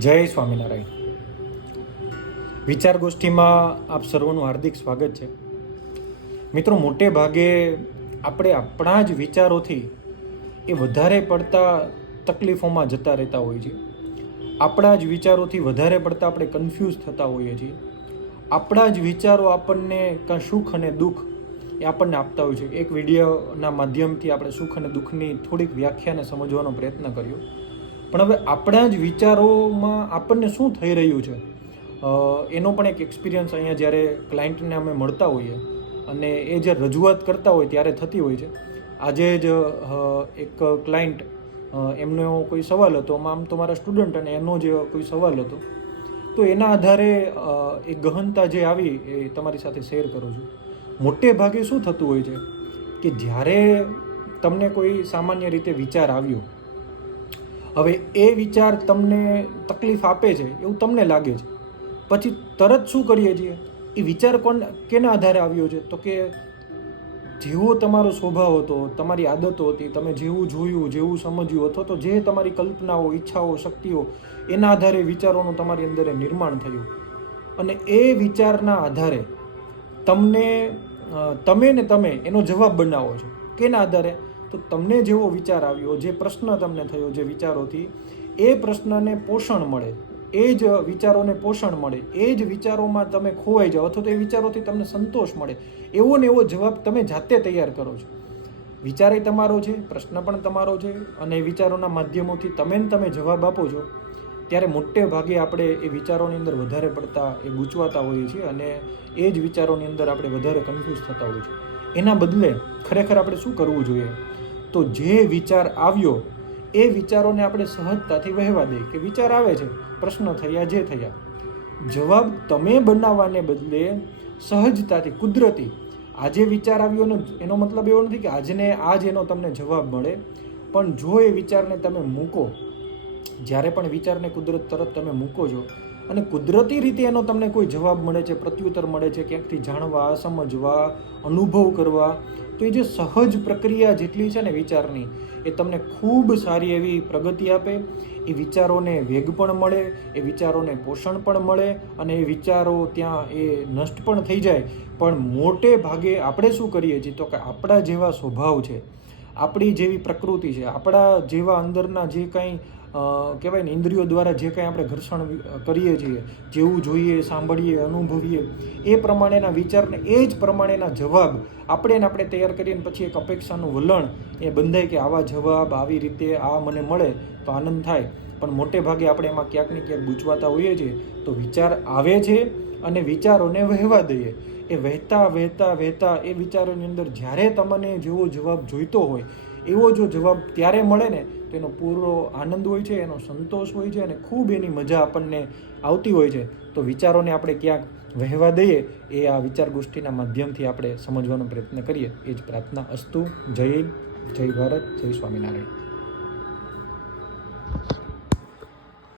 જય સ્વામિનારાયણ. વિચાર ગોષ્ઠીમાં આપ સર્વનું હાર્દિક સ્વાગત છે. મિત્રો, મોટે ભાગે આપણે આપણા જ વિચારોથી એ વધારે પડતા તકલીફોમાં જતા રહેતા હોઈએ છીએ. આપણા જ વિચારોથી વધારે પડતા આપણે કન્ફ્યુઝ થતા હોઈએ છીએ. આપણા જ વિચારો આપણને કાં સુખ અને દુઃખ એ આપણને આપતા હોય છે. એક વિડીયોના માધ્યમથી આપણે સુખ અને દુઃખની થોડીક વ્યાખ્યાને સમજવાનો પ્રયત્ન કર્યો. પણ હવે આપણા જ વિચારોમાં આપણને શું થઈ રહ્યું છે? એનો પણ એક એક્સપિરિયન્સ અહીંયા જ્યારે ક્લાયન્ટને અમે મળતા હોઈએ અને એ જે રજૂઆત કરતા હોય ત્યારે થતી હોય છે. આજે જ એક ક્લાયન્ટ એમનો કોઈ સવાલ હતો, આમ તો મારા સ્ટુડન્ટ અને એનો જે કોઈ સવાલ હતો. તો એના આધારે એ ગહનતા જે આવી એ તમારી સાથે શેર કરું છું. મોટે ભાગે શું થતું હોય છે? કે જ્યારે તમને કોઈ સામાન્ય રીતે વિચાર આવ્યો હવે એ વિચાર તમને તકલીફ આપે છે, એવું તમને લાગે છે? પછી તરત શું કરીએ છીએ? એ વિચાર કોણ, કેના આધારે આવ્યો છે? તો કે જેવો તમારો સ્વભાવ હતો, તમારી આદતો હતી, તમે જેવું જોયું, જેવું સમજ્યું, અથવા તો જે તમારી કલ્પનાઓ, ઈચ્છાઓ, શક્તિઓ, એના આધારે વિચારોનું તમારી અંદર નિર્માણ થયું. અને એ વિચારના આધારે તમને તમે ને તમે એનો જવાબ બનાવો છો. કેના આધારે? તો તમને જેવો વિચાર આવ્યો, જે પ્રશ્ન તમને થયો, જે વિચારોથી, એ પ્રશ્નને પોષણ મળે. એ જ વિચારોને પોષણ મળે. એ જ વિચારોમાં તમે ખોવાઈ જાઓ અથવા તો એ વિચારોથી તમને સંતોષ મળે. એવો ને એવો જવાબ તમે જાતે તૈયાર કરો છો. વિચારે તમારો છે, પ્રશ્ન પણ તમારો છે અને એ વિચારોના માધ્યમોથી તમે તમે જવાબ આપો છો. ત્યારે મોટે ભાગે આપણે એ વિચારોની અંદર વધારે પડતા એ ગૂંચવાતા હોઈએ છીએ અને એ જ વિચારોની અંદર આપણે વધારે કન્ફ્યુઝ થતા હોઈએ છીએ. એના બદલે ખરેખર આપણે શું કરવું જોઈએ? તો જે વિચાર આવ્યો, એ વિચારોને આપણે સહજતાથી વહેવા દઈએ કે વિચાર આવે છે, પ્રશ્ન થયા, જે થયા. જવાબ તમે બનાવવાને બદલે સહજતાથી, કુદરતી. આજે વિચાર આવ્યો ને એનો મતલબ એવો નથી કે આજને આજ એનો તમને જવાબ મળે. પણ જો એ વિચારને તમે મૂકો, જ્યારે પણ વિચારને કુદરત તરફ તમે મૂકો છો અને કુદરતી રીતે એનો તમને કોઈ જવાબ મળે છે, પ્રત્યુત્તર મળે છે, ક્યાંકથી જાણવા, સમજવા, અનુભવ કરવા, તો એ જે સહજ પ્રક્રિયા જેટલી છે ને વિચારની, એ તમને ખૂબ સારી એવી પ્રગતિ આપે. એ વિચારોને વેગ પણ મળે, એ વિચારોને પોષણ પણ મળે, અને એ વિચારો ત્યાં એ નષ્ટ પણ થઈ જાય. પણ મોટે ભાગે આપણે શું કરીએ છીએ? તો કે આપણા જેવા સ્વભાવ છે. આપણી જેવી પ્રકૃતિ છે. આપણા જેવા અંદરના જે કાંઈ કહેવાય ને, ઇન્દ્રિયો દ્વારા જે કાંઈ આપણે ઘર્ષણ કરીએ છીએ, જેવું જોઈએ, સાંભળીએ, અનુભવીએ, એ પ્રમાણેના વિચારને એ જ પ્રમાણેના જવાબ આપણે ને આપણે તૈયાર કરીએ ને પછી એક અપેક્ષાનું વલણ એ બંધાય કે આવા જવાબ આવી રીતે આ મને મળે તો આનંદ થાય. પણ મોટે ભાગે આપણે એમાં ક્યાંક ને ક્યાંક ગૂંચવાતા હોઈએ છીએ તો વિચાર આવે છે અને વિચારોને વહેવા દઈએ. એ વહેતા વહેતા વહેતા એ વિચારોની અંદર જ્યારે તમને જેવો જવાબ જોઈતો હોય એવો જો જવાબ ત્યારે મળે ને, તો એનો પૂરો આનંદ હોય છે, એનો સંતોષ હોય છે અને ખૂબ એની મજા આપણને આવતી હોય છે. તો વિચારોને આપણે ક્યાંક વહેવા દઈએ, એ આ વિચાર ગોષ્ઠીના માધ્યમથી આપણે સમજવાનો પ્રયત્ન કરીએ. એ જ પ્રાર્થના અસ્તુ. જય જય ભારત, જય સ્વામિનારાયણ.